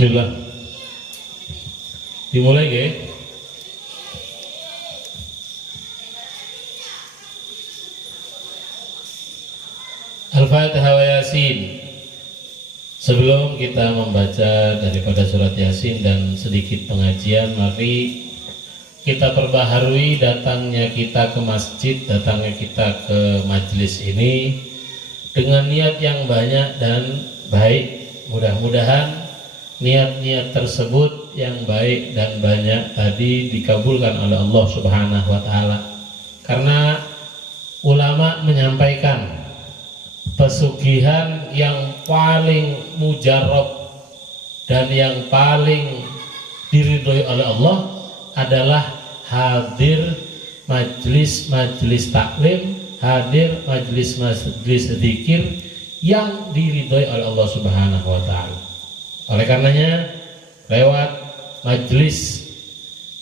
Bismillah. Dimulai ya. Al-Fatihah wa Yasin. Sebelum kita membaca daripada surat Yasin dan sedikit pengajian, mari kita perbaharui datangnya kita ke masjid, datangnya kita ke majelis ini dengan niat yang banyak dan baik. Mudah-mudahan niat-niat tersebut yang baik dan banyak tadi dikabulkan oleh Allah Subhanahu wa taala. Karena ulama menyampaikan pesugihan yang paling mujarab dan yang paling diridhoi oleh Allah adalah hadir majlis-majlis taklim, hadir majlis-majlis zikir yang diridhoi oleh Allah Subhanahu wa taala. Oleh karenanya lewat majlis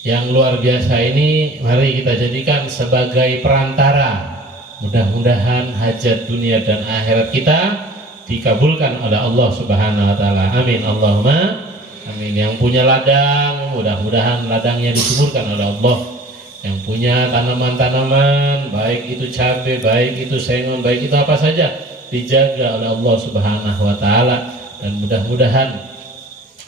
yang luar biasa ini mari kita jadikan sebagai perantara. Mudah-mudahan hajat dunia dan akhirat kita dikabulkan oleh Allah Subhanahu wa taala. Amin Allahumma amin. Yang punya ladang, mudah-mudahan ladangnya disuburkan oleh Allah. Yang punya tanaman-tanaman, baik itu cabai, baik itu sengon, baik itu apa saja, dijaga oleh Allah Subhanahu wa taala, dan mudah-mudahan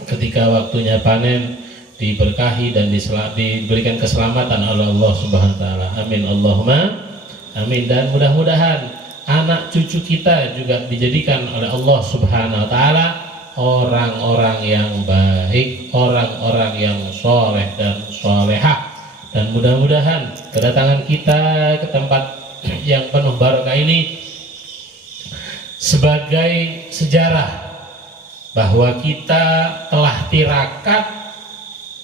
ketika waktunya panen diberkahi dan diberikan keselamatan oleh Allah Subhanahu wa taala. Amin Allahumma amin. Dan mudah-mudahan anak cucu kita juga dijadikan oleh Allah Subhanahu wa taala orang-orang yang baik, orang-orang yang soleh dan solehah. Dan mudah-mudahan kedatangan kita ke tempat yang penuh barokah ini sebagai sejarah bahwa kita telah tirakat.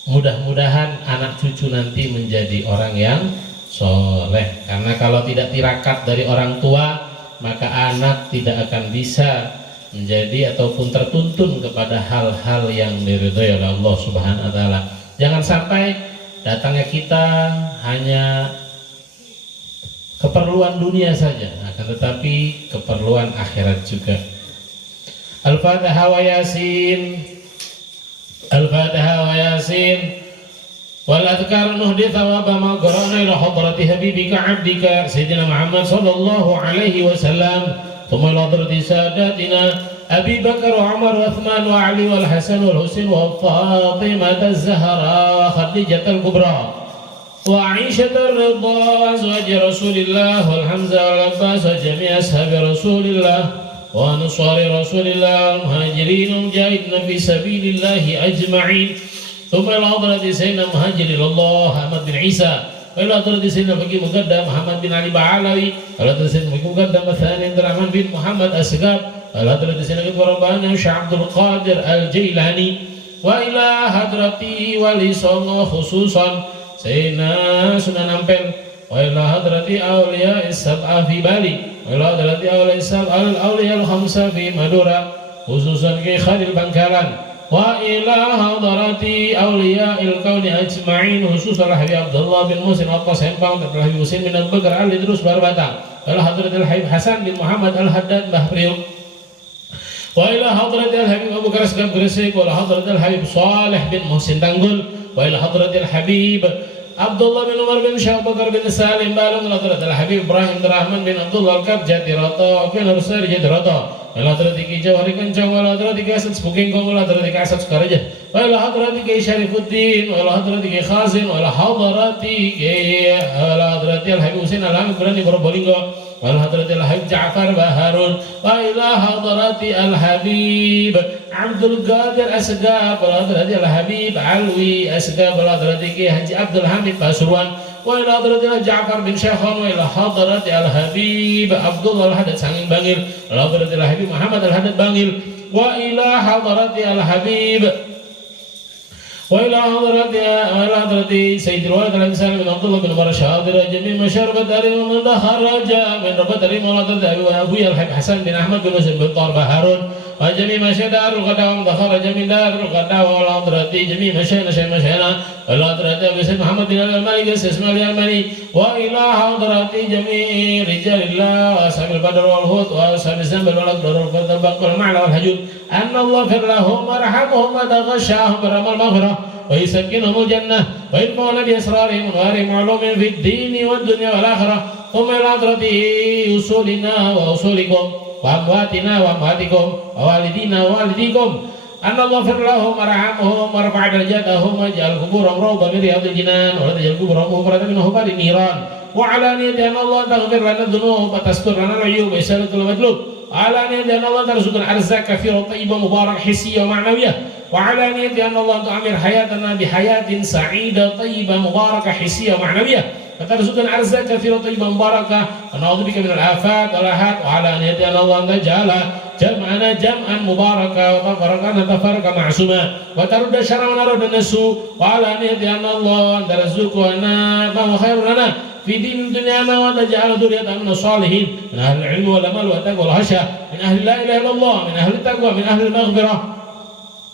Mudah-mudahan anak cucu nanti menjadi orang yang soleh, karena kalau tidak tirakat dari orang tua maka anak tidak akan bisa menjadi ataupun tertuntun kepada hal-hal yang diridhoi oleh Allah Subhanahu wa taala. Jangan sampai datangnya kita hanya keperluan dunia saja, akan tetapi keperluan akhirat juga. Al-Fatihah wa Yasin. Al-Fatihah wa Yasin. والأذكار نهدي ثواب ما قرأنا إلى حضرة حبيبك عبدك سيدنا محمد صلى الله عليه وسلم ثم إلى حضرة ساداتنا أبي بكر وعمر وعثمان وعلي والحسن والحسين وفاطمة الزهراء وخديجة الكبرى وعائشة الرضا وأزواج رسول الله والحمزة والعباس وجميع أصحاب رسول الله وأنصار رسول الله المهاجرين المجاهدين في سبيل الله أجمعين. ثم إلى حضرة سيدنا مهاجر الله أحمد بن عيسى وإلى حضرة سيدنا فقيه مقدم محمد بن علي بعلوي وإلى حضرة سيدنا فقيه مقدم الثاني عبد الرحمن بن محمد السقاف وإلى حضرة سيدنا قطب رباني الشيخ عبد القادر الجيلاني وإلى حضرة ولي صنع خصوصا سيدنا سنن أمبل وإلى حضرة أولياء السبعة في بالي وإلى حضرة أولياء السبعة الأولياء الخمسة في مدورة خصوصا في خالد البنكالان وإلى حضرة أولياء الكون أجمعين خصوصا الحبيب عبد الله بن محسن عطاس سempang الحبيب حسين بن أبي بكر آل إدريس بارباتang وإلى حضرة الحبيب حسن بن محمد الحداد بحريو وإلى حضرة الحبيب أبو بكر الصديق gresik وإلى حضرة الحبيب صالح بن محسن Tanggul وإلى حضرة الحبيب عبد الله بن عمر بن شيخ بكر بن سالم بالung وإلى حضرة الحبيب إبراهيم بن الرحمن بن عبد الله الكبجاتي رضا وإلى رسول جد رضا وإلى حضرة جوهر كنجم وإلى حضرة أسد سبوكينكم وإلى حضرة أسد سكرجة وإلى حضرة شريف الدين وإلى حضرة خازن وإلى حضرة الحبيب حسين الحميد براني بربولينغو وإلى حضرة الحبيب جعفر بهارون وإلى حضرة الحبيب عبد القادر أسقاف وإلى حضرة الحبيب علوي أسقاف وإلى حضرة حجي عبد الحميد باسروان وإلى حضرة جعفر بن شيخان وإلى حضرة الحبيب عبد الله الحداد سanging bangil وإلى حضرة الحبيب محمد الحداد bangil وإلى حضرة الحبيب وإلى حضرة سيد الوالد الإنسان بن عبد الله بن عمر شاطر جميع مشارب الدار ومن خرج من ربة الريم وحضرة أبويا الحبيب حسن بن أحمد بن مسلم بن طارب هارون وجميع مشاهد دار الغداء ومن خرج من دار الغداء وحضرة جميع مشاهد مشاهدنا إلى حضرة أبي سيد محمد بن المالك السيسماء اليمني وإلى حضرة جميع رجال الله وأصحاب البدر والهود وأصحاب الزنبل والأقدار والبق والمعنى والحجود أن الله اغفر لهم وارحمهم وتغشاهم برحمة المغفرة ويسكنهم الجنة ويرفعون بأسرارهم ونوارهم وعلومهم في الدين والدنيا والآخرة ثم إلى حضرة أصولنا وأصولكم وأمواتنا وأمواتكم ووالدينا ووالديكم أن الله اغفر لهم وارحمهم وارفع درجاتهم واجعل قبورهم روضة من رياض الجنان ولا تجعل قبورهم مغفرة من هبال النيران وعلى نية أن الله تغفر لنا الذنوب وتستر لنا العيوب ويسأل كل مطلوب وعلى نية أن الله ترزقنا أرزاق كثيرة طيبة مباركة حسية ومعنوية وعلى نية أن الله تعمر حياتنا بحياة سعيدة طيبة مباركة حسية ومعنوية فترزقنا أرزاق كثيرة طيبة مباركة ونعوذ بك من الآفات والآحات وعلى نية أن الله تجعل جمعنا جمعا مباركا وتفرقنا تفرقا معصوما وترد الشر ونرد السوء وعلى نية أن الله ترزقنا ما هو خير لنا في دين دنيانا وتجعل ذريتنا من الصالحين من أهل العلم والأمل والتقوى والخشية من أهل لا إله إلا الله من أهل التقوى من أهل المغفرة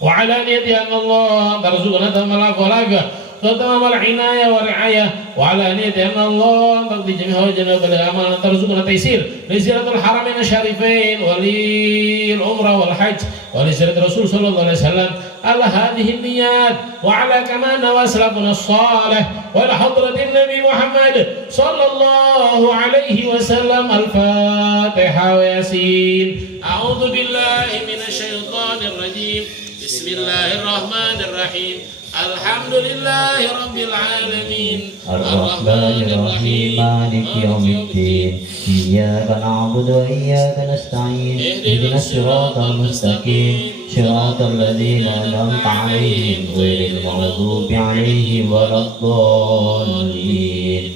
وعلى نية أن الله ترزقنا تمام العافية وتمام العناية والرعاية وعلى نية أن الله تقضي جميع حوائجنا بالأمان أن ترزقنا تيسير لزيارة الحرمين الشريفين وللعمرة والحج ولزيارة الرسول صلى الله عليه وسلم على هذه النيات وعلى كما نوى سلفنا الصالح وعلى حضرة النبي محمد صلى الله عليه وسلم. الفاتحة وياسين. أعوذ بالله من الشيطان الرجيم. بسم الله الرحمن الرحيم. الحمد لله رب العالمين الرحمن الرحيم مالك يوم الدين إياك نعبد وإياك نستعين اهدنا الصراط المستقيم صراط الذين أنعمت عليهم غير المغضوب عليهم ولا الضالين.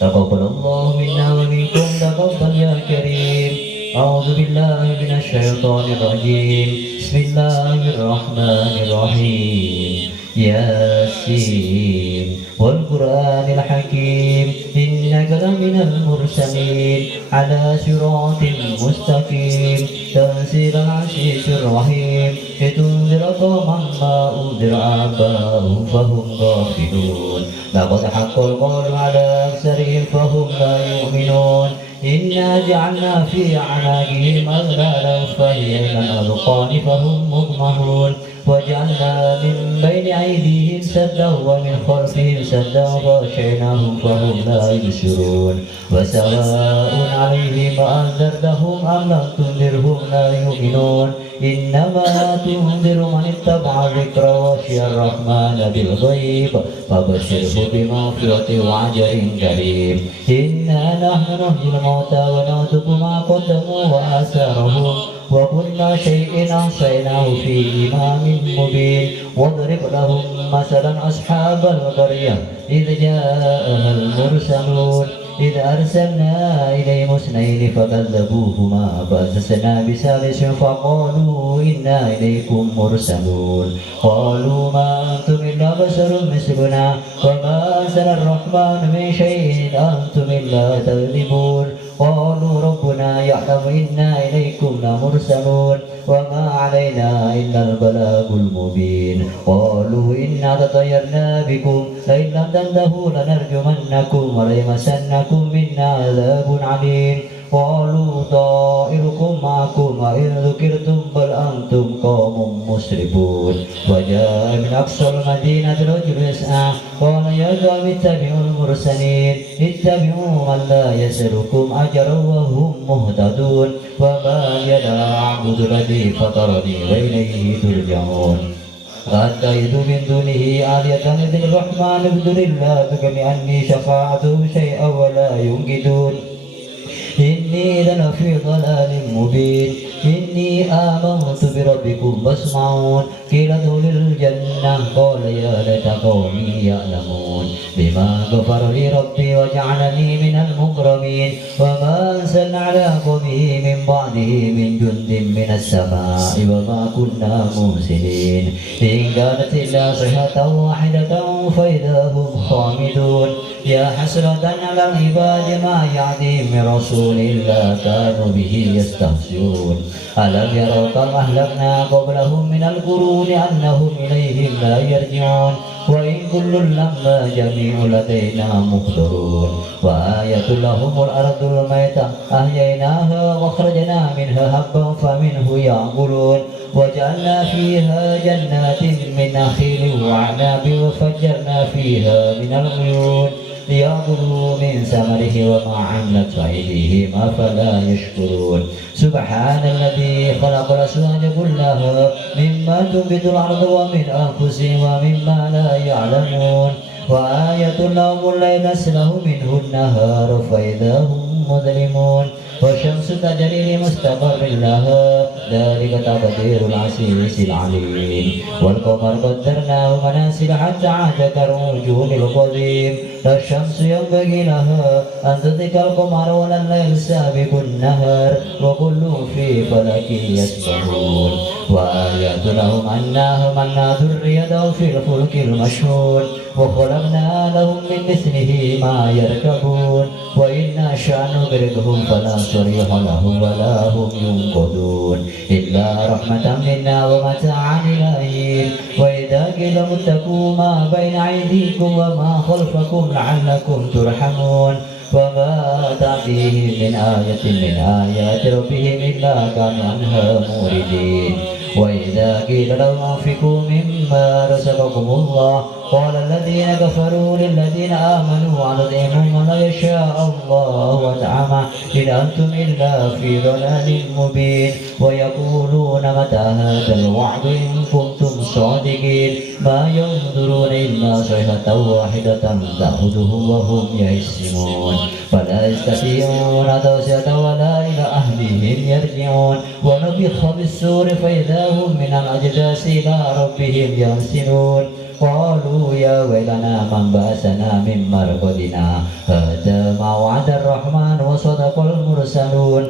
تقبل الله منا ومنكم تقبل يا كريم. أعوذ بالله من الشيطان الرجيم. بسم الله الرحمن الرحيم. ياسين والقرآن الحكيم إنك لمن المرسلين على صراط مستقيم تنزيل العزيز الرحيم لتنذر قوما ما أنذر آباؤهم فهم غافلون لقد حق القول على أكثرهم فهم لا يؤمنون إنا جعلنا في أعناقهم أغلالا فهي إلى الأذقان فهم مقمحون وجعلنا من بين أيديهم سدا ومن خلفهم سدا فغشيناهم فهم لا يبصرون وسواء عليهم أنذرتهم أم لم تنذرهم لا يؤمنون إنما تنذر من اتبع الذكر وخشي الرحمن بالغيب فبشره بمغفرة وأجر كريم. إنا نحن نحيي الموتى ونكتب ما قدموا وآثارهم وكل شيء أحصيناه في إمام مبين. واضرب لهم مثلا أصحاب القرية إذ جاءها المرسلون إذ أرسلنا إليهم اثنين فكذبوهما فأززنا بثالث فقالوا إنا إليكم مرسلون قالوا ما أنتم إلا بشر مثلنا وما أنزل الرحمن من شيء أنتم إلا تكذبون قالوا ربنا يعلم إنا إليكم لمرسلون وما علينا إلا البلاغ المبين. قالوا إنا تطيرنا بكم لئن لم تنتهوا لنرجمنكم وليمسنكم منا عذاب عليم. قالوا طائركم معكم وإن ذكرتم بل أنتم قوم مسرفون. وجاء من أقصى المدينة رجل يسعى قال يا قوم اتبعوا المرسلين اتبعوا من لا يسألكم أجرا وهم مهتدون وما لا أعبد الذي فطرني وإليه ترجعون. فأتيت من دونه آلية للرحمن ابذل الله بأني شفاعته شيئا ولا ينجدون إني لفي ضلال مبين. إني آمنت بربكم فاسمعون قيل ادخل الجنة قال يا ليت قومي يعلمون بما غفر لي ربي وجعلني من المكرمين. وما أنزلنا على قومه من بعده من جند من السماء وما كنا مرسلين إن كانت إلا صيحة واحدة فإذا هم خامدون. يا حسرة على العباد ما يأتيهم من رسول إلا كانوا به يستهزئون. ألم يروا كم أهلكنا قبلهم من القرون يحسبون أنهم إليهم لا يرجعون وإن كل لما جميع لدينا محضرون وآية لهم الأرض الميتة أحييناها وأخرجنا منها حبا فمنه يأكلون وجعلنا فيها جنات من نخيل وأعناب وفجرنا فيها من العيون ليأكلوا من ثمره وما عملت أيديهم أفلا يشكرون سبحان الذي خلق الأزواج كلها مما تنبت الأرض ومن أنفسهم ومما لا يعلمون وآية لهم الليل نسلخ منه النهار فإذا هم مظلمون والشمس تجري لمستقر لها ذلك تقدير العزيز العليم والقمر قدرناه منازل حتى عاد كالرجوم القديم لا الشمس ينبغي لها أن تدرك القمر ولا الليل سابق النهار وكل في فلك يسبحون وآيات لهم أنا حملنا ذريتهم في الفلك المشحون وخلقنا لهم من مثله ما يركبون وإن نشأ نغرقهم فلا صريخ لهم ولا هم ينقذون إلا رحمة منا ومتاعا إلى حين وإذا قيل اتقوا ما بين أيديكم وما خلفكم لعلكم ترحمون وما تأتيهم من آية من آيات ربهم إلا كانوا عنها موردين وإذا قيل لهم أنفقوا مما رزقكم الله قال الذين كفروا للذين آمنوا أنطعم من لا يشاء الله وأطعمه إن أنتم إلا في ضلال مبين ويقولون متى هذا الوعد إن كنتم صادقين ما ينظرون إلا صيحة واحدة تأخذهم وهم يئسون فلا يستطيعون توصية ولا إلى أهلهم يرجعون ونفخ بالسور فإذا هم من الأجداث إلى ربهم ينسلون قالوا يا ويلنا من بأسنا من مرقدنا هذا ما وعد الرحمن وصدق المرسلون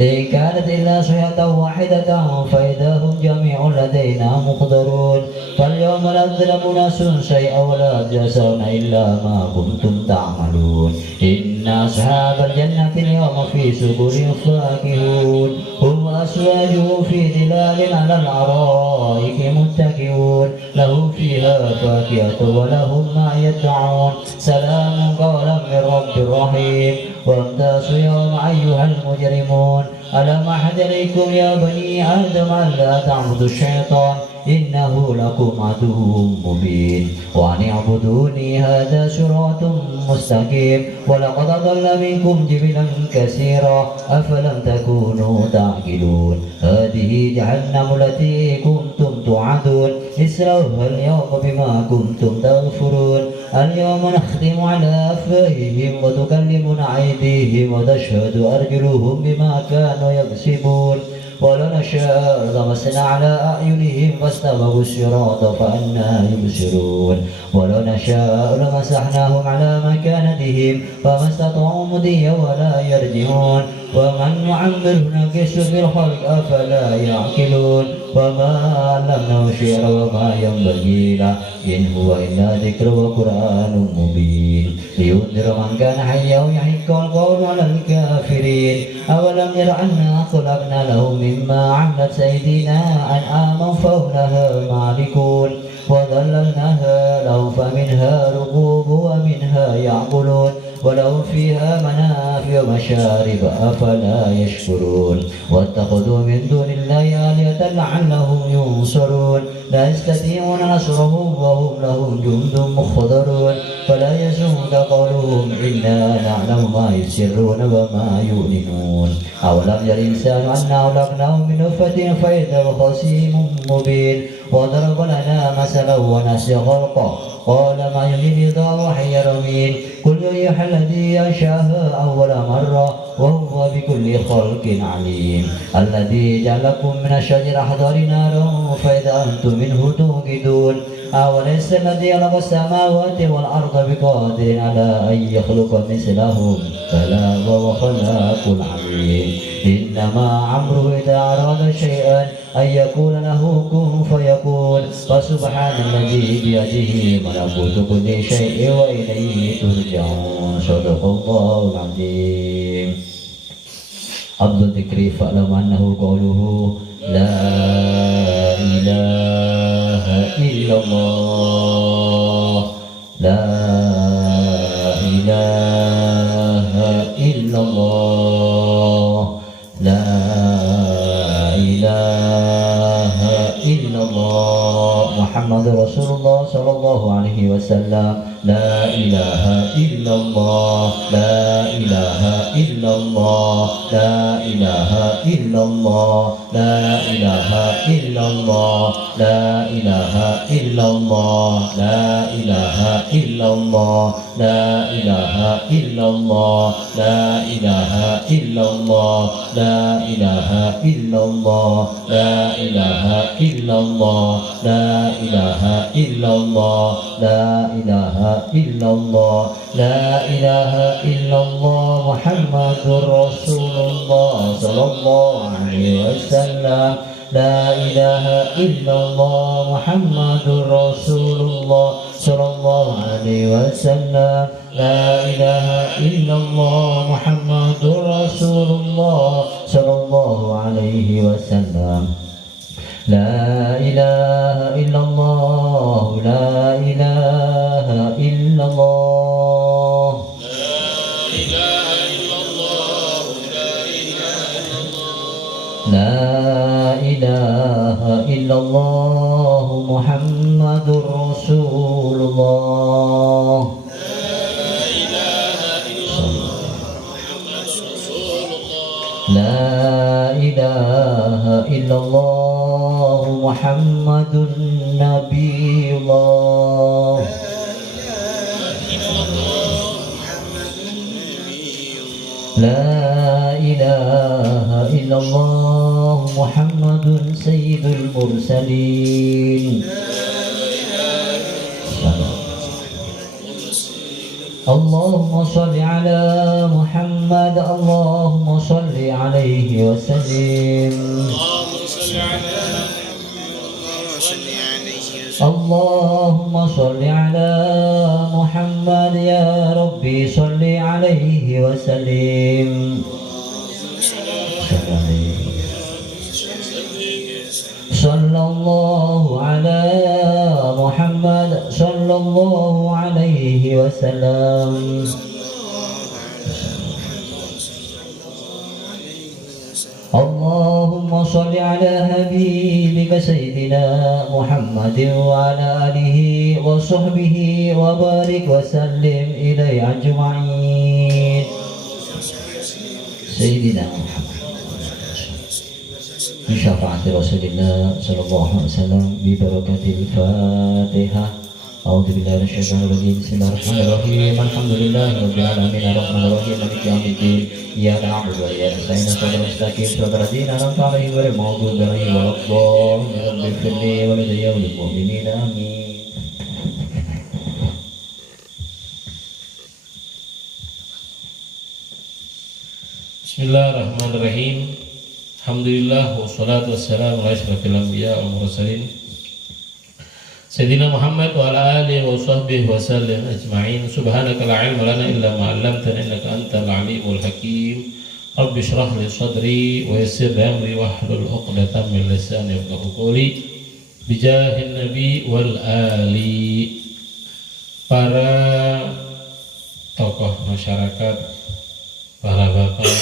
إن كانت إلا صيحة واحدة فإذا هم جميع لدينا محضرون فاليوم لا تظلم نفس شيئا ولا تجزون إلا ما كنتم تعملون إن أصحاب الجنة اليوم في سرور فاكهون هم وأزواجهم في ظلال على الأرائك متكئون لهم فيها فاكهة ولهم ما يدعون سلام قولا من رب رحيم وامتازوا يوم أيها المجرمون ألم أحد إليكم يا بني آدم ألا تعبدوا الشيطان إنه لكم عدو مبين وأن اعبدوني هذا صراط مستقيم ولقد أضل منكم جبلا كثيرا أفلم تكونوا تعقلون هذه جهنم التي كنتم توعدون اصلوها اليوم بما كنتم تغفرون اليوم نختم على أفواههم وتكلمنا أيديهم وتشهد أرجلهم بما كانوا يكسبون ولو نشاء لمسنا على أعينهم فاستبقوا الصراط فأنى يبصرون ولو نشاء لمسحناهم على مكانتهم فما استطاعوا مضيا ولا يرجعون ومن نعمره ننكسه في الخلق أفلا يعقلون وما علمناه الشعر وما ينبغي له إن هو إلا ذكر وقرآن مبين لينذر من كان حيا ويحق القول على الكافرين أولم ير أنا خلقنا لهم مما عملت أيدينا أنعاما فهم لها مالكون وظللناها لهم فمنها ركوب ومنها يعقلون ولهم فيها منافع ومشارب أفلا يشكرون واتخذوا من دون الله آلهة لعلهم ينصرون لا يستطيعون نصرهم وهم لهم جند مخضرون فلا يحزنك قولهم إنا نعلم ما يسرون وما يعلنون أولم ير الإنسان أنا خلقناه من نطفة فإذا هو خصيم مبين وضرب لنا مثلا ونسي خلقه قال ما يحيي العظام وهي رميم قل يحيي الذي أنشأها أول مرة وهو بكل خلق عليم الذي جعلكم من الشجر الأخضر نارا فإذا أنتم منه توقدون أوليس الذي خلق السماوات والأرض بقادر على أن يخلق مثلهم بلى وهو خلاق العليم إنما عمره إذا أراد شيئا أن يقول له كن فيكون فسبحان الذي بيده ملكوت كل شيء وإليه ترجعون صدق الله العظيم عبد الذكر فاعلم أنه قوله لا ilaha illallah, la ilaha illallah, la ilaha illallah. Muhammad Rasulullah sallallahu alaihi wasallam. La ilaha illallah, la ilaha illallah, la ilaha illallah, la ilaha illallah, la ilaha illallah, la ilaha illallah, la ilaha illallah, la ilaha illallah, la ilaha illallah, la ilaha illallah, la ilaha illallah, la ilaha illallah, la ilaha illallah. Muhammadur Rasulullah sallallahu alaihi wasallam. La ilaha illallah. Muhammadur Rasulullah sallallahu alaihi wasallam. La ilaha illallah. Muhammadur Rasulullah sallallahu alaihi wasallam. La ilaha illallah, la ilaha illallah, la ilaha illallah, Muhammadur Rasulullah. La ilaha illallah, Muhammadun Nabiullah. La ilaha illallah, Muhammadun Sayyidul Mursalin. Allahumma salli ala Muhammad, Allahumma salli alaihi wa sallim. Allahumma salli ala Muhammad, ya Rabbi salli alaihi wa sallim. Sallallahu ala Muhammad, sallallahu alaihi wasallam. Allahumma salli ala habibika sayyidina Muhammadin wa ala alihi wa sahbihi wa barik wa sallim ilaihi ajma'in. Sayyidina Muhammad بشفاعة رسول الله صلى الله عليه وسلم ببركة الفاتحة. أعوذ بالله من الشيطان الرجيم. بسم الله الرحمن الرحيم. الحمد لله رب العالمين الرحمن الرحيم مالك يوم الدين. إياك نعبد وإياك نستعين اهدنا المستقيم صراط الذين أنعمت عليهم غير المغضوب عليهم ولا الضالين. رب اغفر لي ولوالدي وللمؤمنين آمين. Bismillahirrahmanirrahim. Alhamdulillah wassalatu wassalamu ala asyrafil anbiya wal mursalin Sayyidina Muhammad wa ala alihi wa sahbihi wa sallam ajma'in. Subhanaka la ilma lana illa ma 'allamtana innaka antal alimul hakim. Rabbi shrah li sadri wa yassir li amri wahlul 'uqdatam min lisani yafqahu qawli. Bijahin nabi wal ali. Para tokoh masyarakat, para bapak,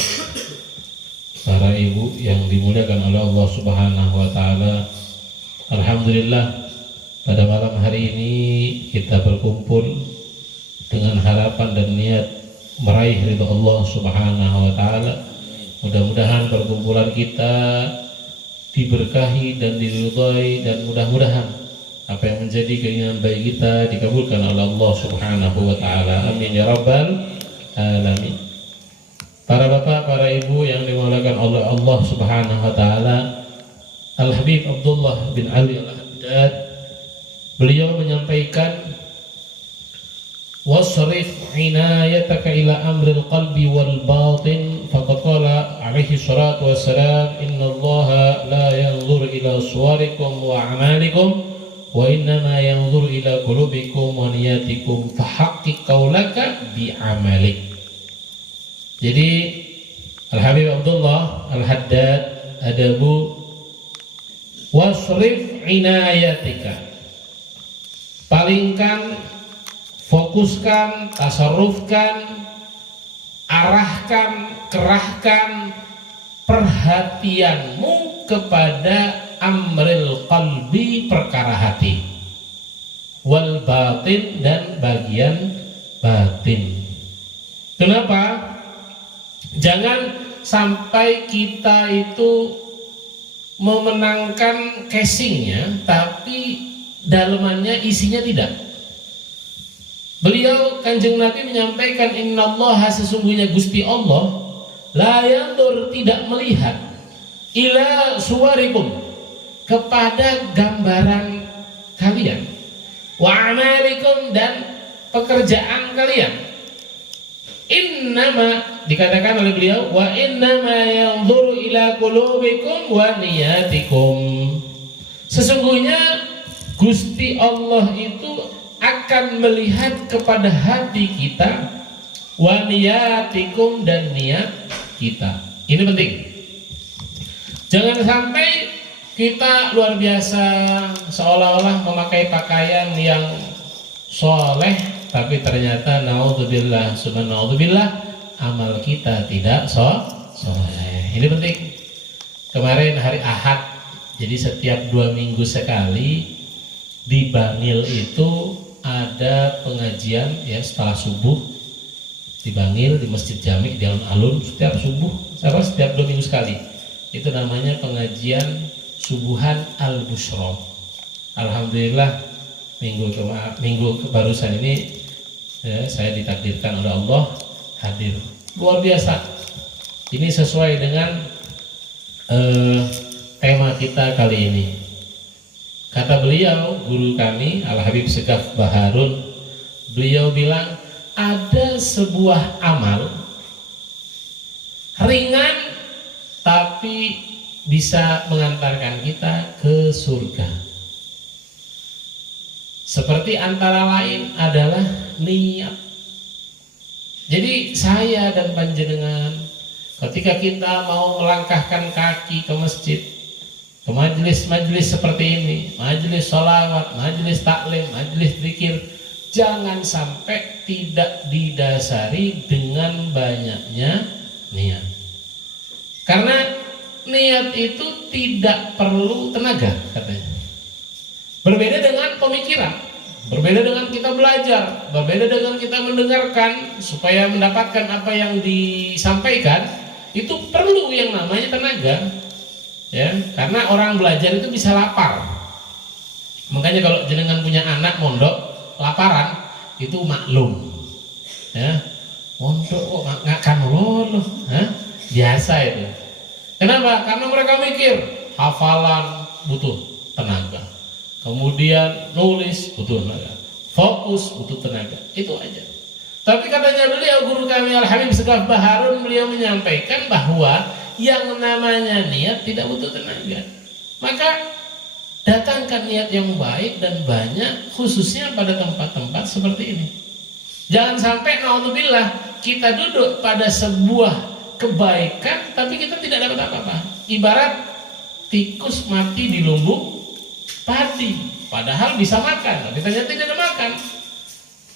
para ibu yang dimuliakan oleh Allah Subhanahu wa taala. Alhamdulillah, pada malam hari ini kita berkumpul dengan harapan dan niat meraih ridha Allah Subhanahu wa taala. Mudah-mudahan perkumpulan kita diberkahi dan diridhai, dan mudah-mudahan apa yang menjadi keinginan baik kita dikabulkan oleh Allah Subhanahu wa taala. Amin ya rabbal alamin. Para bapak, para ibu yang dimuliakan oleh Allah Subhanahu wa taala, Al-Habib Abdullah bin Ali Al-Haddad, beliau menyampaikan wasrif inayataka ila amril qalbi wal batin faqad qala alaihi salatu wassalam innallaha la yanzuru ila suwarikum wa a'malikum wa innama yanzuru ila qulubikum wa niyatikum fahaqqiq qawlaka bi amalik. Jadi Al-Habib Abdullah Al-Haddad Adabu wasrif inayatika, palingkan, fokuskan, tasarrufkan, arahkan, kerahkan perhatianmu kepada amril qalbi, perkara hati, wal batin, dan bagian batin. Kenapa? Jangan sampai kita itu memenangkan casingnya tapi dalamannya, isinya tidak. Beliau Kanjeng Nabi menyampaikan, innallaha, sesungguhnya Gusti Allah, la yandur, tidak melihat, ila suwarikum, kepada gambaran kalian, wa amalikum, dan pekerjaan kalian. Innama, dikatakan oleh beliau, wa innama yanzuru ila qulubikum wa niyatikum, sesungguhnya Gusti Allah itu akan melihat kepada hati kita, wa niyatikum, dan niat kita. Ini penting. Jangan sampai kita luar biasa seolah-olah memakai pakaian yang soleh, tapi ternyata naudzubillah, subhanallah, amal kita tidak soleh. Ini penting. Kemarin hari Ahad, jadi setiap 2 minggu sekali di Bangil itu ada pengajian ya setelah subuh di Bangil, di Masjid Jami di alun-alun, setiap subuh, setiap 2 minggu sekali. Itu namanya pengajian subuhan al-Bushra. Alhamdulillah minggu barusan ini ya, saya ditakdirkan oleh Allah hadir. Luar biasa. Ini sesuai dengan tema kita kali ini. Kata beliau, guru kami Al-Habib Segaf Baharun, beliau bilang, ada sebuah amal ringan tapi bisa mengantarkan kita ke surga. Seperti antara lain adalah niat. Jadi saya dan panjenengan ketika kita mau melangkahkan kaki ke masjid, ke majelis-majelis seperti ini, majelis sholawat, majelis taklim, majelis zikir, jangan sampai tidak didasari dengan banyaknya niat. Karena niat itu tidak perlu tenaga katanya. Berbeda dengan pemikiran, berbeda dengan kita belajar, berbeda dengan kita mendengarkan supaya mendapatkan apa yang disampaikan, itu perlu yang namanya tenaga. Ya, karena orang belajar itu bisa lapar. Makanya kalau jenengan punya anak mondok laparan itu maklum. Ya, mondok kok nggak kan loh, biasa itu. Kenapa? Karena mereka mikir hafalan butuh tenaga, kemudian nulis butuh tenaga, fokus butuh tenaga, itu aja. Tapi katanya beliau, guru kami Al-Habib Segaf Baharun, beliau menyampaikan bahwa yang namanya niat tidak butuh tenaga. Maka datangkan niat yang baik dan banyak, khususnya pada tempat-tempat seperti ini. Jangan sampai naudzubillah kita duduk pada sebuah kebaikan tapi kita tidak dapat apa-apa. Ibarat tikus mati di lumbung padi, padahal bisa makan tapi ternyata tidak makan.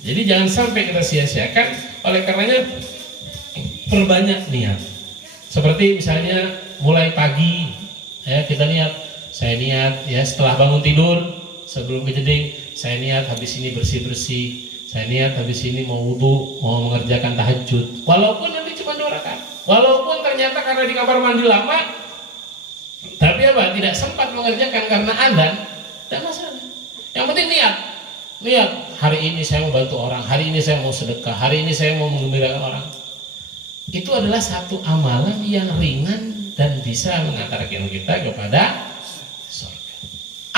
Jadi jangan sampai kita sia-siakan. Oleh karenanya perbanyak niat. Seperti misalnya mulai pagi ya, kita niat, saya niat ya setelah bangun tidur sebelum kejeding, saya niat habis ini bersih-bersih, saya niat habis ini mau wudu, mau mengerjakan tahajud, walaupun nanti cuma 2 rakaat, walaupun ternyata karena di kamar mandi lama tapi apa, tidak sempat mengerjakan karena azan, tidak masalah. Yang penting niat, hari ini saya mau bantu orang, hari ini saya mau sedekah, hari ini saya mau menggembirakan orang. Itu adalah satu amalan yang ringan dan bisa mengantarkan kita kepada surga.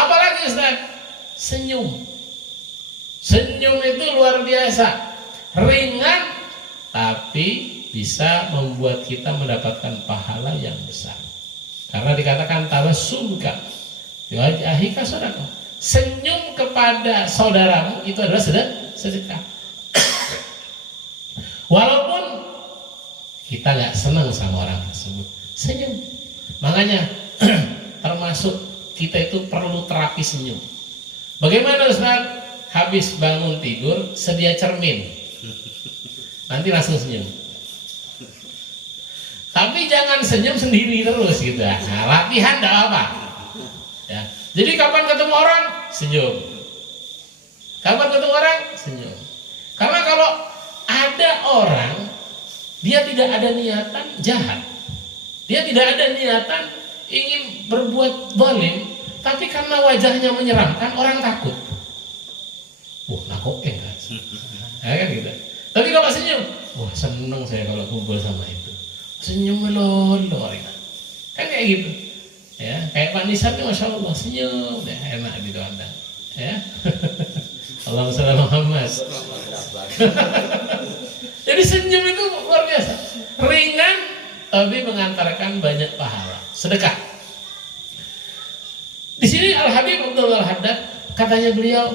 Apalagi Ustaz? Senyum. Senyum itu luar biasa, ringan tapi bisa membuat kita mendapatkan pahala yang besar. Karena dikatakan tabassumka biwajhika sadaqah. Senyum kepada saudaramu itu adalah sedekah. Walaupun kita nggak senang sama orang tersebut, senyum. Makanya termasuk kita itu perlu terapi senyum. Bagaimana Ustaz? Habis bangun tidur, sedia cermin. Nanti langsung senyum. Tapi jangan senyum sendiri terus gitu. Nah, latihan enggak apa. Ya. Jadi kapan ketemu orang, senyum. Kapan ketemu orang, senyum. Karena kalau ada orang, dia tidak ada niatan jahat. Dia tidak ada niatan ingin berbuat zalim, tapi karena wajahnya menyeramkan, orang takut. Wah, nakokeng kan? Kan gitu. Tapi kalau senyum, wah seneng saya kalau kumpul sama itu. Senyum melolol, kan kayak gitu. Ya, kayak Pak Nisar nih, masya Allah senyum, ya, enak gitu anda. Ya, Allahumma sholli ala Muhammad. Jadi senyum itu luar biasa, ringan tapi mengantarkan banyak pahala. Sedekah. Di sini Al Habib Abdul Haddad katanya beliau,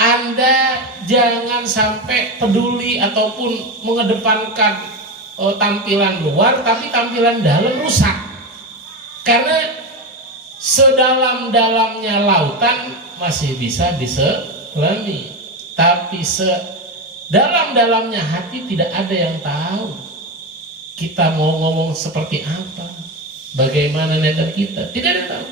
Anda jangan sampai peduli ataupun mengedepankan tampilan luar, tapi tampilan dalam rusak. Karena sedalam-dalamnya lautan masih bisa diselami, tapi sedalam-dalamnya hati tidak ada yang tahu. Kita mau ngomong seperti apa, bagaimana niatan kita, tidak ada yang tahu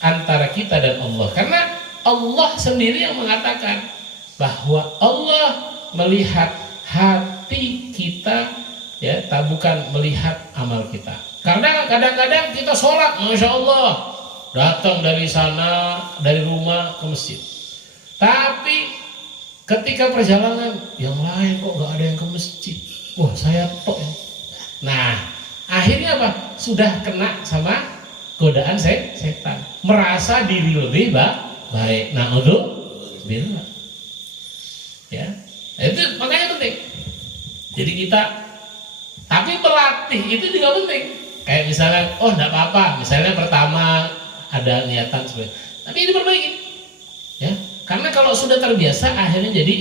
antara kita dan Allah. Karena Allah sendiri yang mengatakan bahwa Allah melihat hati kita, ya, bukan melihat amal kita. Karena kadang-kadang kita sholat, masya Allah, datang dari sana, dari rumah ke masjid. Tapi ketika perjalanan, yang lain kok nggak ada yang ke masjid. Wah, saya tok. Nah, akhirnya apa? Sudah kena sama godaan setan. Merasa diri lebih baik. Na'udzubillah. Ya, itu makanya penting. Jadi kita, tapi pelatih itu juga penting. Kayak misalnya, oh enggak apa-apa. Misalnya pertama ada niatan seperti, tapi ini perbaiki. Ya, karena kalau sudah terbiasa akhirnya jadi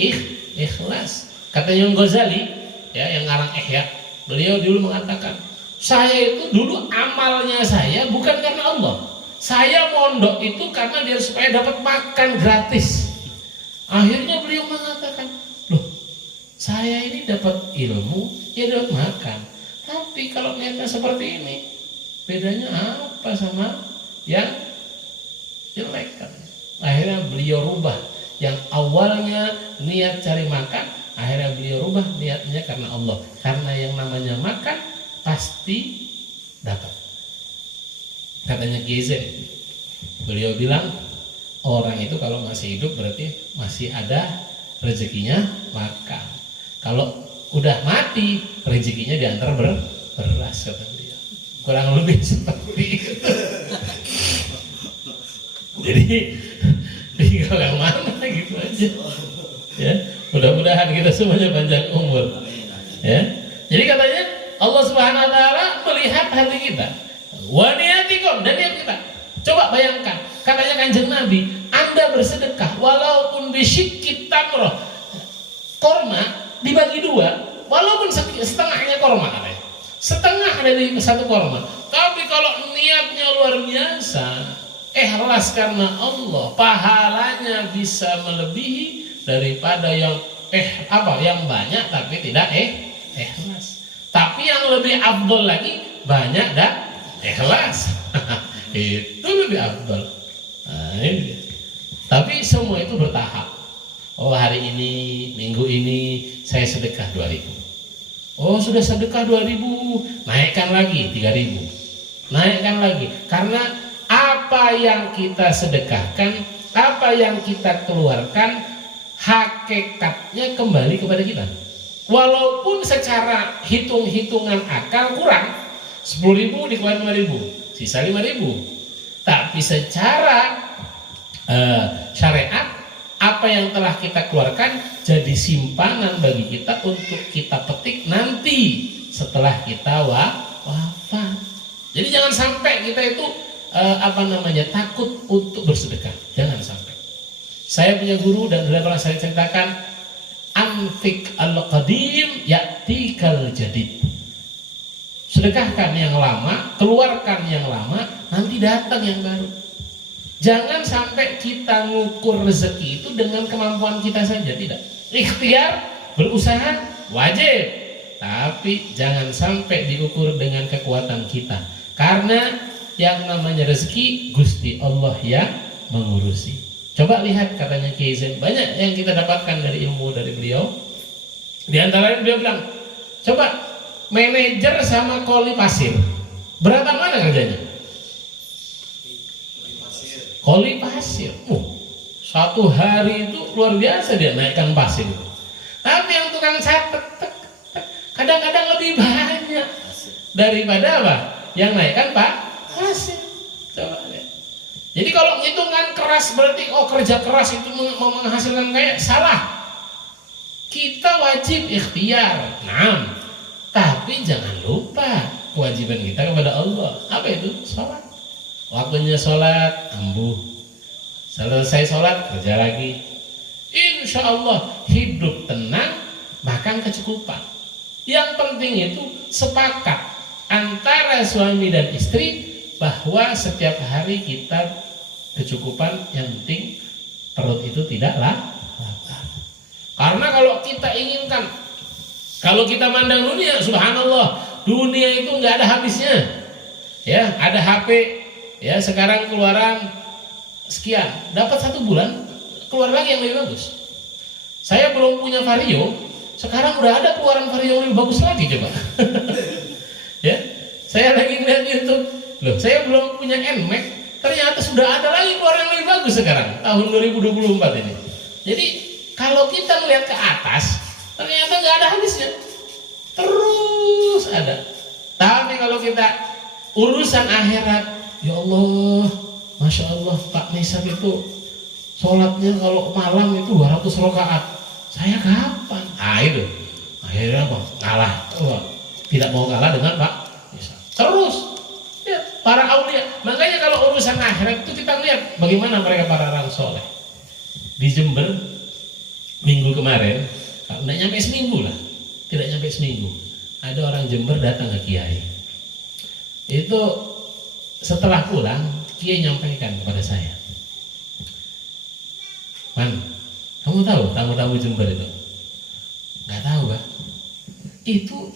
ikhlas. Kata Imam Ghazali, ya, yang ngarang Ihya, beliau dulu mengatakan, saya itu dulu amalnya saya bukan karena Allah. Saya mondok itu karena dia supaya dapat makan gratis. Akhirnya beliau mengatakan, loh, saya ini dapat ilmu, ya dapat makan. Tapi kalau niatnya seperti ini, bedanya apa sama yang jelek kan? Akhirnya beliau rubah. Yang awalnya niat cari makan, akhirnya beliau rubah niatnya karena Allah. Karena yang namanya makan pasti dapat. Katanya GZ, beliau bilang orang itu kalau masih hidup berarti masih ada rezekinya makan. Kalau udah mati rezekinya diantar beras, kata beliau. Kurang lebih seperti itu. Jadi tinggal yang mana gitu aja. Ya, mudah-mudahan kita semuanya panjang umur. Ya, jadi katanya Allah Subhanahu Wa Taala melihat hati kita. Wa niyatikum, dan niat kita. Coba bayangkan, katanya Kanjeng Nabi, Anda bersedekah walaupun bisyikki tamroh, korma dibagi dua, walaupun setengahnya korma katanya. Setengah dari satu korma. Tapi kalau niatnya luar biasa, ikhlas karena Allah, pahalanya bisa melebihi daripada yang yang banyak tapi tidak ikhlas. Tapi yang lebih afdol lagi, banyak dan ikhlas. Itu lebih afdol. Nah, ini. Tapi semua itu bertahap. Oh, hari ini, minggu ini saya sedekah 2.000. Oh, sudah sedekah 2.000, naikkan lagi 3.000. Naikkan lagi. Karena apa yang kita sedekahkan, apa yang kita keluarkan, hakikatnya kembali kepada kita. Walaupun secara hitung-hitungan akal kurang, 10.000 dikeluarkan 5.000, sisa 5.000. Tapi secara syariat, apa yang telah kita keluarkan jadi simpanan bagi kita untuk kita petik nanti setelah kita wafat. Jadi jangan sampai kita itu takut untuk bersedekah. Jangan sampai. Saya punya guru dan sudah pernah saya ceritakan, anfik al-qadim ya'tikal jadid. Sedekahkan yang lama, keluarkan yang lama, nanti datang yang baru. Jangan sampai kita ngukur rezeki itu dengan kemampuan kita saja, tidak. Ikhtiar, berusaha, wajib. Tapi jangan sampai diukur dengan kekuatan kita. Karena yang namanya rezeki, Gusti Allah yang mengurusi. Coba lihat katanya Kiai Zain, banyak yang kita dapatkan dari ilmu dari beliau. Di antaranya beliau bilang, coba manajer sama koli pasir, berapa mana kerjanya? Koli pasir, satu hari itu luar biasa dia naikkan pasir itu. Tapi yang tukang catet kadang-kadang lebih banyak daripada apa? Yang naikkan pasir. Coba lihat. Jadi kalau hitungan keras berarti kerja keras itu menghasilkan kaya, salah. Kita wajib ikhtiar, tapi jangan lupa kewajiban kita kepada Allah. Apa itu? Sholat. Waktunya sholat, ambuh. Selesai sholat, kerja lagi. Insya Allah hidup tenang, makan kecukupan. Yang penting itu sepakat antara suami dan istri bahwa setiap hari kita kecukupan, yang penting perut itu tidak lapar. Karena kalau kita inginkan, kalau kita mandang dunia, subhanallah, dunia itu nggak ada habisnya. Ya, ada HP, ya sekarang keluaran sekian, dapat 1 bulan, keluar lagi yang lebih bagus. Saya belum punya Vario, sekarang udah ada keluaran Vario yang lebih bagus lagi, coba. Ya, saya lagi lihat YouTube, loh, saya belum punya NMAX, ternyata sudah ada lagi keluaran yang lebih bagus sekarang, tahun 2024 ini. Jadi kalau kita melihat ke atas, ternyata nggak ada habisnya, terus ada. Tapi kalau kita urusan akhirat, ya Allah, masya Allah, Pak Nisab itu sholatnya kalau malam itu 200 rakaat. Saya kapan? Itu akhirnya apa? Kalah. Tidak mau kalah dengan Pak Nisab. Terus ya, para aulia. Makanya kalau urusan akhirat itu kita lihat bagaimana mereka para orang soleh. Di Jember minggu kemarin, tidak nyampe seminggu lah, tidak nyampe seminggu, ada orang Jember datang ke Kiai. Itu setelah pulang, Kiai nyampaikan kepada saya, Man, kamu tahu tamu-tamu Jember itu? Nggak tahu, Pak. Itu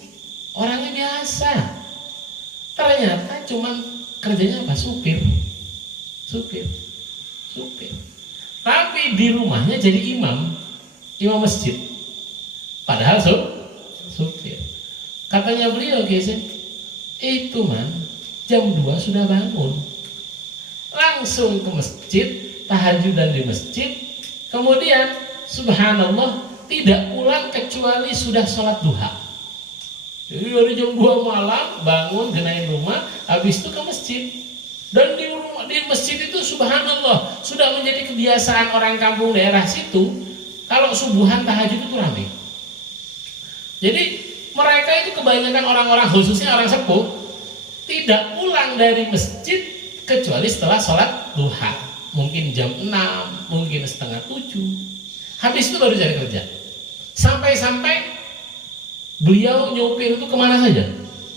orangnya biasa, ternyata cuman kerjanya apa? Supir. Tapi di rumahnya jadi imam masjid, padahal supir. Katanya beliau, guys, itu jam 2 sudah bangun, langsung ke masjid, tahajudan di masjid, kemudian subhanallah tidak pulang kecuali sudah sholat duha. Jadi dari jam 2 malam bangun, genain rumah, habis itu ke masjid. Dan di masjid itu subhanallah sudah menjadi kebiasaan orang kampung daerah situ. Kalau subuhan tahajud itu ramai. Jadi mereka itu kebanyakan orang-orang, khususnya orang sepuh, tidak pulang dari masjid kecuali setelah sholat duha. Mungkin jam 6, mungkin setengah 7. Habis itu baru cari kerja. Sampai-sampai beliau nyopir itu kemana saja.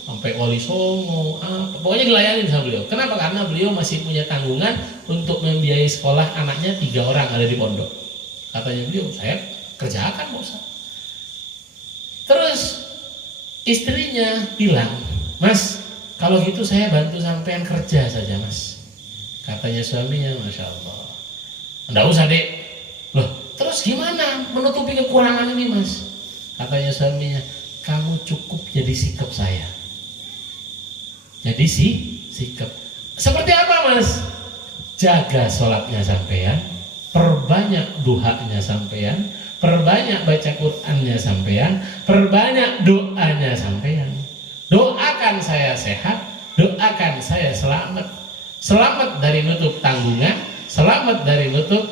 Sampai Wali Songo, pokoknya dilayani sama beliau. Kenapa? Karena beliau masih punya tanggungan untuk membiayai sekolah anaknya 3 orang ada di pondok. Katanya beliau, saya kerjakan, Pak Ustaz. Terus istrinya bilang, Mas, kalau gitu saya bantu sampean kerja saja, Mas. Katanya suaminya, Masya Allah, enggak usah, Dek. Loh, terus gimana menutupi kekurangan ini, Mas? Katanya suaminya, kamu cukup jadi sikap saya. Jadi sikap. Seperti apa, Mas? Jaga sholatnya sampean, perbanyak duhanya sampean, perbanyak baca Qur'annya sampean, perbanyak doanya sampean. Doakan saya sehat, doakan saya selamat, selamat dari nutup tanggungan, selamat dari nutup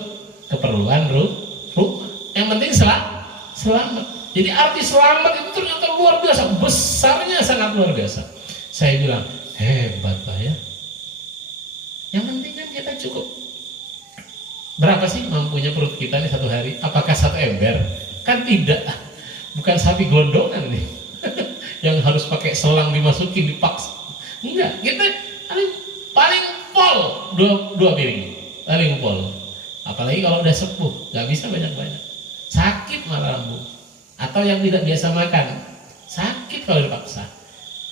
keperluan rumah. Yang penting selamat. Jadi arti selamat itu ternyata luar biasa, besarnya sangat luar biasa. Saya bilang, hebat Pak ya. Yang penting kan kita cukup. Berapa sih mampunya perut kita nih satu hari? Apakah 1 ember? Kan tidak. Bukan sapi gondongan nih yang harus pakai selang dimasukin, dipaksa. Enggak, kita paling pol 2 piring. lali ngumpul. Apalagi kalau udah sepuh, nggak bisa banyak-banyak. Sakit malah lambung. Atau yang tidak biasa makan, sakit kalau dipaksa.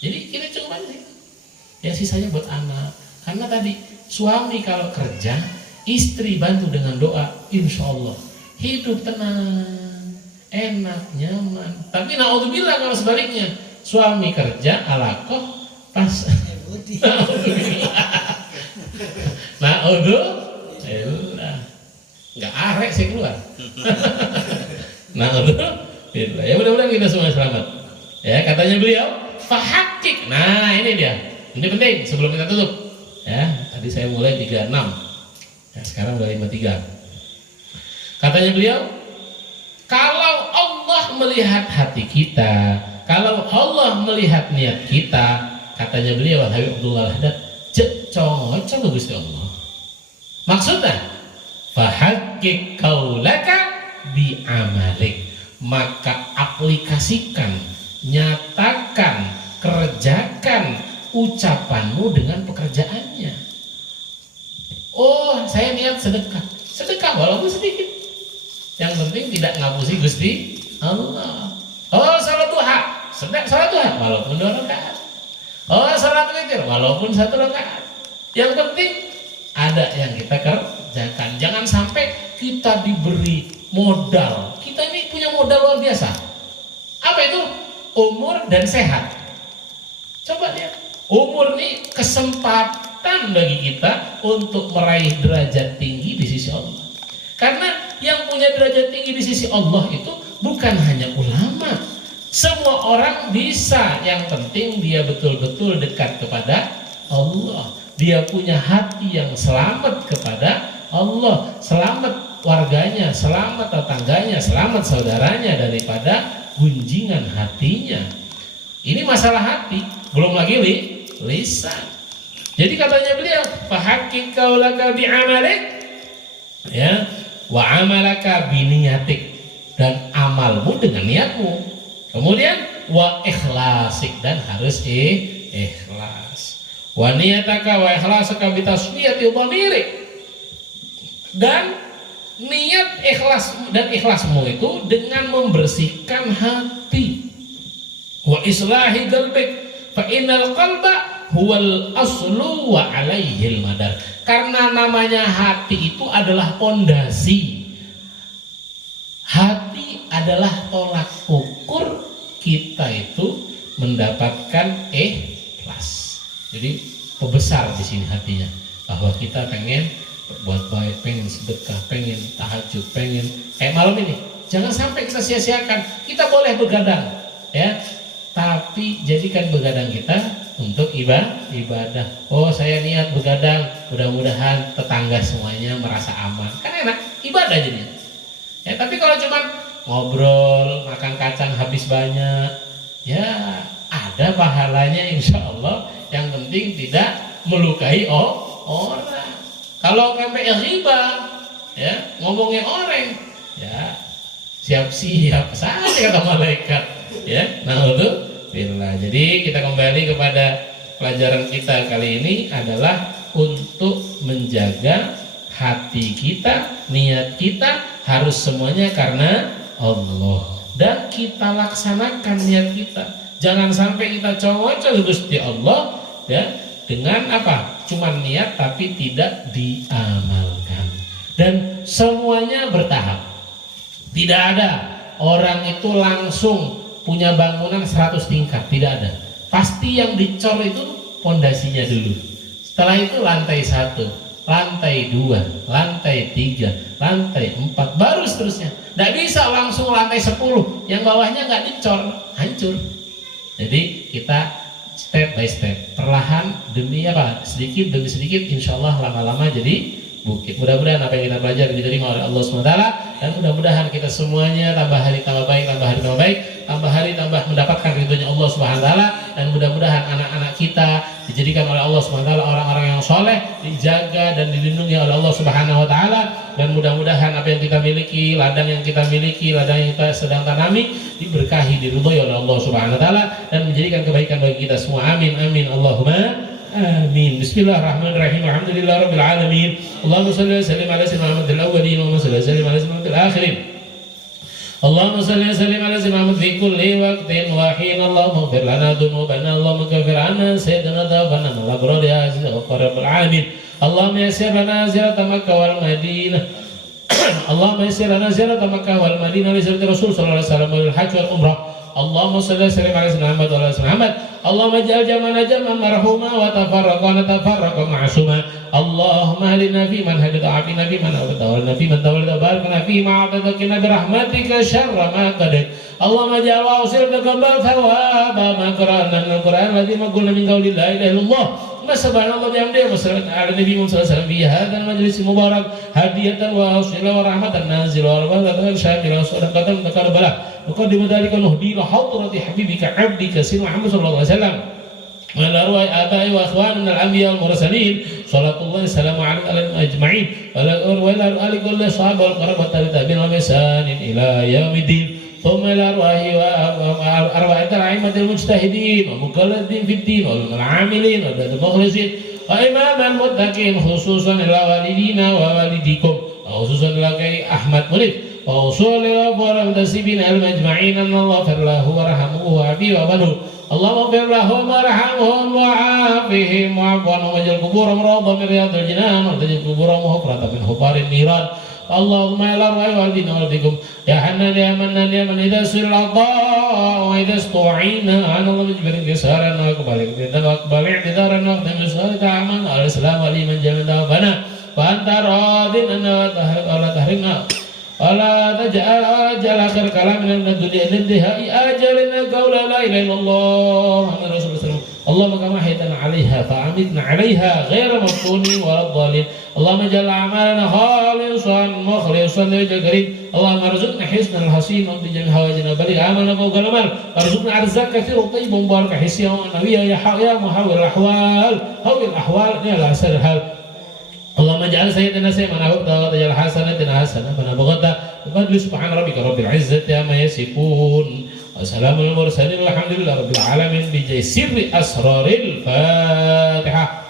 Jadi kita coba aja. Ya sisanya buat anak. Karena tadi suami kalau kerja, istri bantu dengan doa, insya Allah hidup tenang, enak, nyaman. Tapi naudzubillah kalau sebaliknya, suami kerja alakoh pas naudzubillah nggak arek sih keluar. Naudzubillah. Ya mudah-mudahan kita semua selamat. Ya katanya beliau, fahakik. Nah ini dia. Ini penting sebelum kita tutup. Ya tadi saya mulai 36. Ya, sekarang udah 53. Katanya beliau, kalau Allah melihat hati kita, kalau Allah melihat niat kita, katanya beliau Habib Abdullah Al-Haddad, coba Gusti Allah. Maksudnya, fahaqqik qaulaka bi amalik, maka aplikasikan, nyatakan, kerjakan ucapanmu dengan pekerjaannya. Oh, saya niat sedekah walaupun sedikit. Yang penting tidak ngapusi Gusti Allah. Oh, salat duha, salat duha walaupun 2 rakaat. Oh, salat witir walaupun 1 rakaat. Yang penting ada yang kita kerjakan. Jangan sampai kita diberi modal. Kita ini punya modal luar biasa. Apa itu? Umur dan sehat. Coba lihat. Umur ini kesempatan bagi kita untuk meraih derajat tinggi di sisi Allah. Karena yang punya derajat tinggi di sisi Allah itu bukan hanya ulama. Semua orang bisa, yang penting dia betul-betul dekat kepada Allah. Dia punya hati yang selamat kepada Allah, selamat warganya, selamat tetangganya, selamat saudaranya daripada gunjingan hatinya. Ini masalah hati, belum lagi lisan. Jadi katanya beliau, fahaqqik qaulaka bi'amalik, ya, wa amalaka biniyatik, dan amalmu dengan niatmu. Kemudian wa ikhlasik, dan harus ikhlas. Wa niyataka wa ikhlasaka bitaswiyati dhamirik, dan niat ikhlas dan ikhlasmu itu dengan membersihkan hati. Wa islahi qalbik, fa innal qalba huwal aslu wa alaihil madar. Karena namanya hati itu adalah pondasi. Hati adalah tolak ukur kita itu mendapatkan ikhlas. Jadi pembesar di sini hatinya, bahwa kita pengen berbuat baik, pengen sedekah, pengen tahajud, pengen malam ini jangan sampai kita sia-siakan. Kita boleh begadang, ya, tapi jadikan begadang kita untuk ibadah. Oh, saya niat begadang, mudah-mudahan tetangga semuanya merasa aman. Kan enak, ibadah jadinya. Ya, tapi kalau cuman ngobrol, makan kacang habis banyak, ya ada pahalanya insya Allah. Yang penting tidak melukai orang. Kalau sampai ghibah, ya, ngomongin orang, ya siap-siap saja kata malaikat. Ya, naudzubillah. Jadi kita kembali kepada pelajaran kita kali ini adalah untuk menjaga hati kita, niat kita harus semuanya karena Allah, dan kita laksanakan niat kita. Jangan sampai kita cocok Gusti Allah, ya, dengan apa? Cuman niat tapi tidak diamalkan. Dan semuanya bertahap. Tidak ada orang itu langsung punya bangunan 100 tingkat, tidak ada. Pasti yang dicor itu pondasinya dulu. Setelah itu lantai 1, lantai 2, lantai 3, lantai 4, baru seterusnya. Tidak bisa langsung lantai 10, yang bawahnya nggak dicor, hancur. Jadi kita step by step, perlahan demi apa, sedikit demi sedikit, insya Allah lama-lama jadi bukit. Mudah-mudahan apa yang kita belajar diterima oleh Allah SWT, dan mudah-mudahan kita semuanya tambah hari tambah baik, tambah hari tambah baik, tambah hari tambah mendapatkan ridhonya Allah SWT, dan mudah-mudahan anak-anak kita dijadikan oleh Allah SWT orang-orang yang soleh, dijaga dan dilindungi oleh Allah SWT, dan mudah-mudahan apa yang kita miliki, ladang yang kita miliki, ladang yang kita sedang tanami, diberkahi, diridhoi oleh Allah SWT, dan menjadikan kebaikan bagi kita semua. Amin amin Allahumma آمين. بسم الله الرحمن الرحيم. الحمد لله رب العالمين. اللهم صل وسلم على سيدنا محمد الأولين اللهم صل وسلم على سيدنا محمد الآخرين. اللهم صل وسلم على سيدنا محمد في كل وقت وحين. اللهم اغفر لنا ذنوبنا اللهم كفر عنا سيدنا ذنوبنا من الأبرار يا عزيز وغفور رب العالمين. اللهم يسر لنا زيارة مكة والمدينة اللهم يسر لنا زيارة مكة والمدينة لزيارة الرسول صلى الله عليه وسلم والحج والعمرة. اللهم صل وسلم على سيدنا محمد وعلى سيدنا محمد. اللهم اجعل جمعنا جمعا مرحوما وتفرقنا تفرقا معصوما. اللهم اهدنا فيمن هديت وعافنا فيمن عافيت وتولنا فيمن توليت وبارك لنا فيما اعطيت وقنا برحمتك شر ما قضيت. اللهم اجعل واوصل تقبل ثواب ما قرانا من القران الذي ما قلنا من قول لا اله الا الله. سبحان الله بحمده وصلى على النبي محمد صلى الله عليه وسلم في هذا المجلس المبارك هدية ووصلة ورحمة نازلة ورحمة شاملة وصدقة متقبلة. نقدم ذلك نهدي لحضرة حبيبك عبدك سيدنا محمد صلى الله عليه وسلم وعلى أرواح آبائي وأخواننا الأنبياء والمرسلين صلاة الله والسلام عليهم أجمعين وإلى آل كل الصحابة والقرابة والتابعين بإحسان إلى يوم الدين. ثم إلى أرواح الأئمة المجتهدين ومقلدين في الدين والعاملين والمخلصين وإمام المتقين خصوصا إلى والدينا ووالديكم وخصوصا إلى أحمد مريد ووصول إلى المنتسبين المجمعين أن الله اغفر له وارحمه وعافيه وابنه. اللهم اغفر لهم وارحمهم وعافهم واعف عنهم واجعل قبورهم روضة من رياض الجنان وتجعل قبورهم حفرة من حفار النيران. اللهم إلى أرواح والدينا ووالديكم يا حنان يا منان يا من إذا سئل العطاء وإذا استعينا عن الله مجبر انكسارا واقبل اعتذارا واختم بصلاة أعمالنا على السلام علي من جميع ذنوبنا وأنت راض أنا ولا تحرمنا ولا تجعل آخر كلامنا من الدنيا لانتهاء أجلنا قول لا إله إلا الله محمد رسول الله صلى الله عليه وسلم. اللهم كما أحييتنا عليها فأمتنا عليها غير مفتونين ولا الضالين. اللهم اجعل أعمالنا خالصا مخلصا لوجهك الكريم. اللهم ارزقنا حسن الحسين وفي جميع حوائجنا بلغ آمنا فوق الأمل. ارزقنا أرزاق كثير طيب مبارك حسيا ونبيا يا محاول الأحوال هول الأحوال يا أحسن الحال. اللهم اجعل سيدنا سيما أحبت وتجعل حسنتنا حسنة فنا بغضة وفضل سبحان ربك رب العزة عما يصفون وسلام المرسلين والحمد لله رب العالمين بجاه سر أسرار الفاتحة.